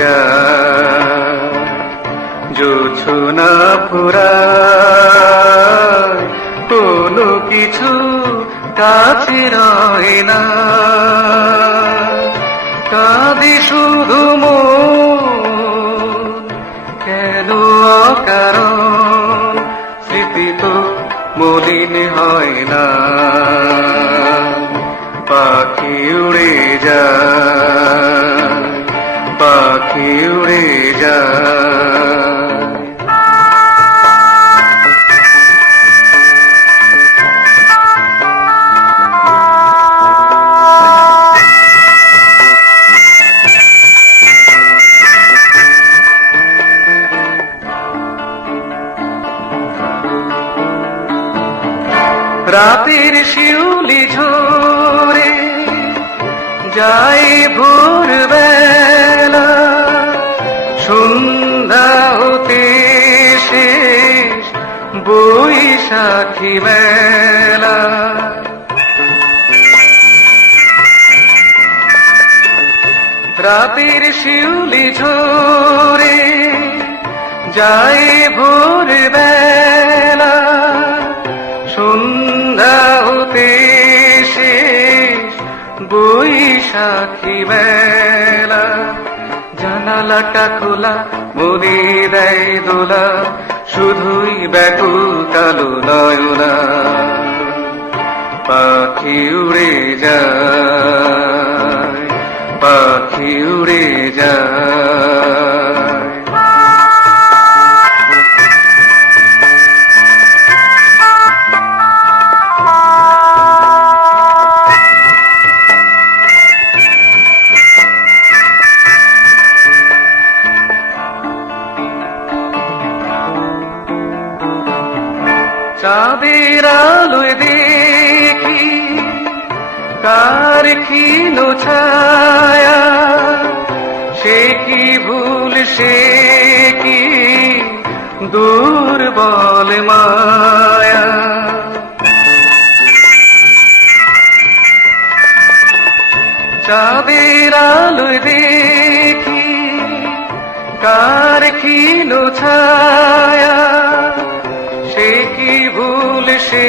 যায়, জোছনা ফুরায়, কোনো কিছু কাছে রয় না, কাঁদে শুধু মন, কেন অকারণ, স্মৃতি তো মলিন হয় না, পাখি উড়ে যায়, পাখি উড়ে যায়। রাতের শিউলি ঝরে যায় ভোরবেলা, সন্ধ্যা হতে শেষ বৈশাখী মেলা, রাতের শিউলি ঝরে যায় ভোরবেলা, সন্ধ্যা হতে শেষ বৈশাখী মেলা, জানালাটা খোলা মনে দেয় দোলা, শুধুই ব্যাকুল কালো নয়না, পাখি উড়ে যায়, পাখি উড়ে যায়। চাঁদের আলোয় দেখি কার ক্ষীণ ছায়া, সে কি ভুল, সে কি দুর্বল মায়া, চাঁদের আলোয় দেখি কার ক্ষীণ ছায়া, সে কি ভুল, সে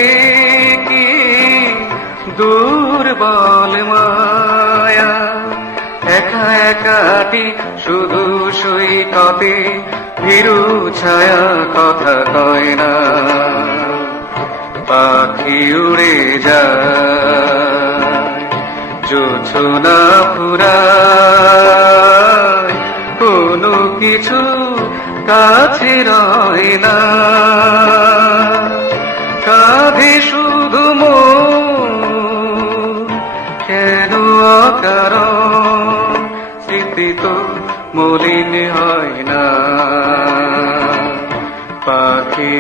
কি দুর্বল মায়া, একা একাটি শুধু সৈকতে ভীরু ছায়া কথা কয় না, পাখি উড়ে যায়, জোছনা ফুরায়, কোনো কিছু কাছে রয় না, কাঁধে শুধু মন, কেন অকারণ, স্মৃতি তো মলিন হয় না, পাখি